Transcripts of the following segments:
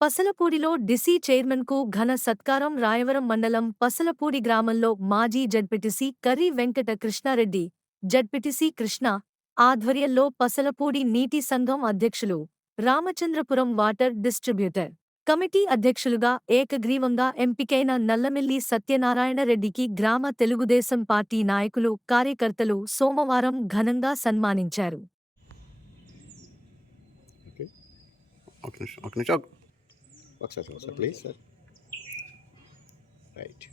పసలపూడిలో DC చైర్మన్కు ఘన సత్కారం రాయవరం మండలం పసలపూడి గ్రామంలో మాజీ జడ్పిటిసి కర్రి వెంకట కృష్ణారెడ్డి జడ్పిటిసి కృష్ణ ఆధ్వర్యంలో పసలపూడి నీటి సంఘం అధ్యక్షులు రామచంద్రపురం వాటర్ డిస్ట్రిబ్యూటర్ కమిటీ అధ్యక్షులుగా ఏకగ్రీవంగా ఎంపికైన నల్లమిల్లి సత్యనారాయణ రెడ్డికి గ్రామ తెలుగుదేశం పార్టీ నాయకులు కార్యకర్తలు సోమవారం ఘనంగా సన్మానించారు. ఓకే ఒక నిమిషం ఒక నిమిషం ఒకసారి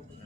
ఒకసారి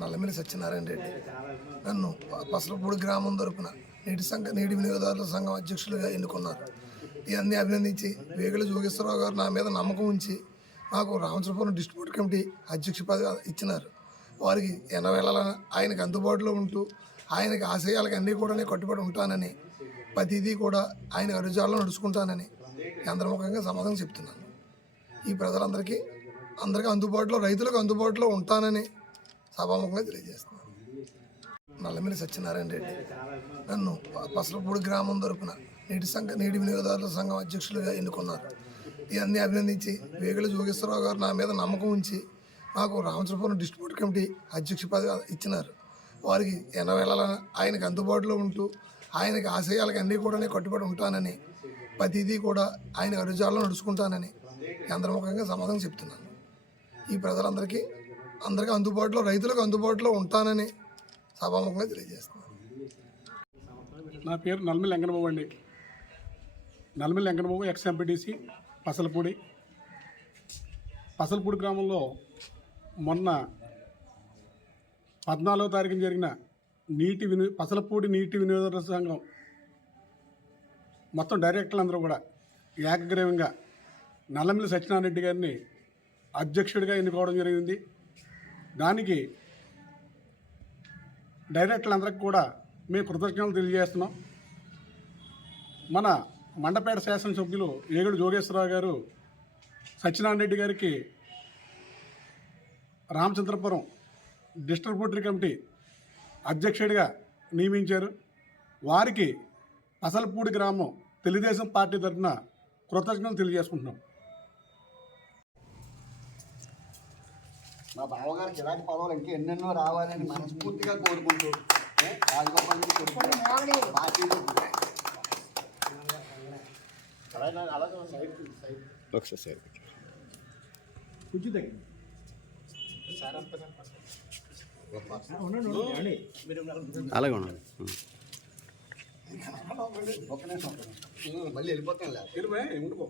నల్లమిల్లి సత్యనారాయణ రెడ్డి. నన్ను పసలపూడి గ్రామం తరపున నీటి సంఘ నీటి వినియోగదారుల సంఘం అధ్యక్షులుగా ఎన్నుకున్నారు. ఇవన్నీ అభినందించి వేగుల జోగేశ్వరరావు గారు నా మీద నమ్మకం ఉంచి నాకు రామచంద్రపురం డిస్ట్రిబ్యూట్ కమిటీ అధ్యక్ష పదవి ఇచ్చినారు. వారికి ఎనవేళ ఆయనకు అందుబాటులో ఉంటూ ఆయనకి ఆశయాలకు అన్నీ కూడా నేను కట్టుబడి ఉంటానని ప్రతిదీ కూడా ఆయన అరుజాల్లో నడుచుకుంటానని యంత్రముఖంగా సమాధానం చెప్తున్నాను. ఈ ప్రజలందరికీ అందరికీ అందుబాటులో రైతులకు అందుబాటులో ఉంటానని సభాముఖంగా తెలియజేస్తున్నాను. నల్లమిల్లి సత్యనారాయణ రెడ్డి నన్ను పసలపూడి గ్రామం తరపున నీటి సంఘ నీటి వినియోగదారుల సంఘం అధ్యక్షులుగా ఎన్నుకున్నారు. ఇవన్నీ అభినందించి వేగుల జోగేశ్వరరావు గారు నా మీద నమ్మకం ఉంచి నాకు రామచంద్రపురం డిస్ట్రిబ్యూట్ కమిటీ అధ్యక్ష పదవి ఇచ్చినారు. వారికి ఎనవేళ ఆయనకు అందుబాటులో ఉంటూ ఆయనకి ఆశయాలకు అన్నీ కూడా కట్టుబడి ఉంటానని ప్రతిదీ కూడా ఆయన అరుజాల్లో నడుచుకుంటానని చంద్రముఖంగా సమాధానం చెప్తున్నాను. ఈ ప్రజలందరికీ అందరికీ అందుబాటులో రైతులకు అందుబాటులో ఉంటానని సభాముఖంగా తెలియజేస్తున్నాను. నా పేరు నల్మి వెంకటబాబు అండి. Nalmi Venkatababu ex MPTC Pasalapudi. Pasalapudi గ్రామంలో మొన్న పద్నాలుగో తారీఖున జరిగిన నీటి విని పసలపూడి నీటి వినియోగదారుల సంఘం మొత్తం డైరెక్టర్లు అందరూ కూడా ఏకగ్రీవంగా నల్లమిల్లి సత్యనారాయణ రెడ్డి గారిని అధ్యక్షుడిగా ఎన్నుకోవడం జరిగింది. దానికి డైరెక్టర్లందరికీ కూడా మేము కృతజ్ఞతలు తెలియజేస్తున్నాం. మన మండపేట శాసనసభ్యులు ఏగుడు జోగేశ్వరరావు గారు సత్యనారాయణ రెడ్డి గారికి రామచంద్రపురం డిస్ట్రిబ్యూటరీ కమిటీ అధ్యక్షుడిగా నియమించారు. వారికి అసలపూడి గ్రామం తెలుగుదేశం పార్టీ తరఫున కృతజ్ఞతలు తెలియజేసుకుంటున్నాం. మా బావగారికి ఇలాంటి పదవులు ఇంకా ఎన్నెన్నో రావాలని మనస్ఫూర్తిగా కోరుకుంటూ రాజగోపాల్ ఒకసారి అలాగే ఉండండి. ఉం. ఒక్క నిమిషం. మళ్ళీ వెళ్ళిపోతాను లేదు ఉండిపో.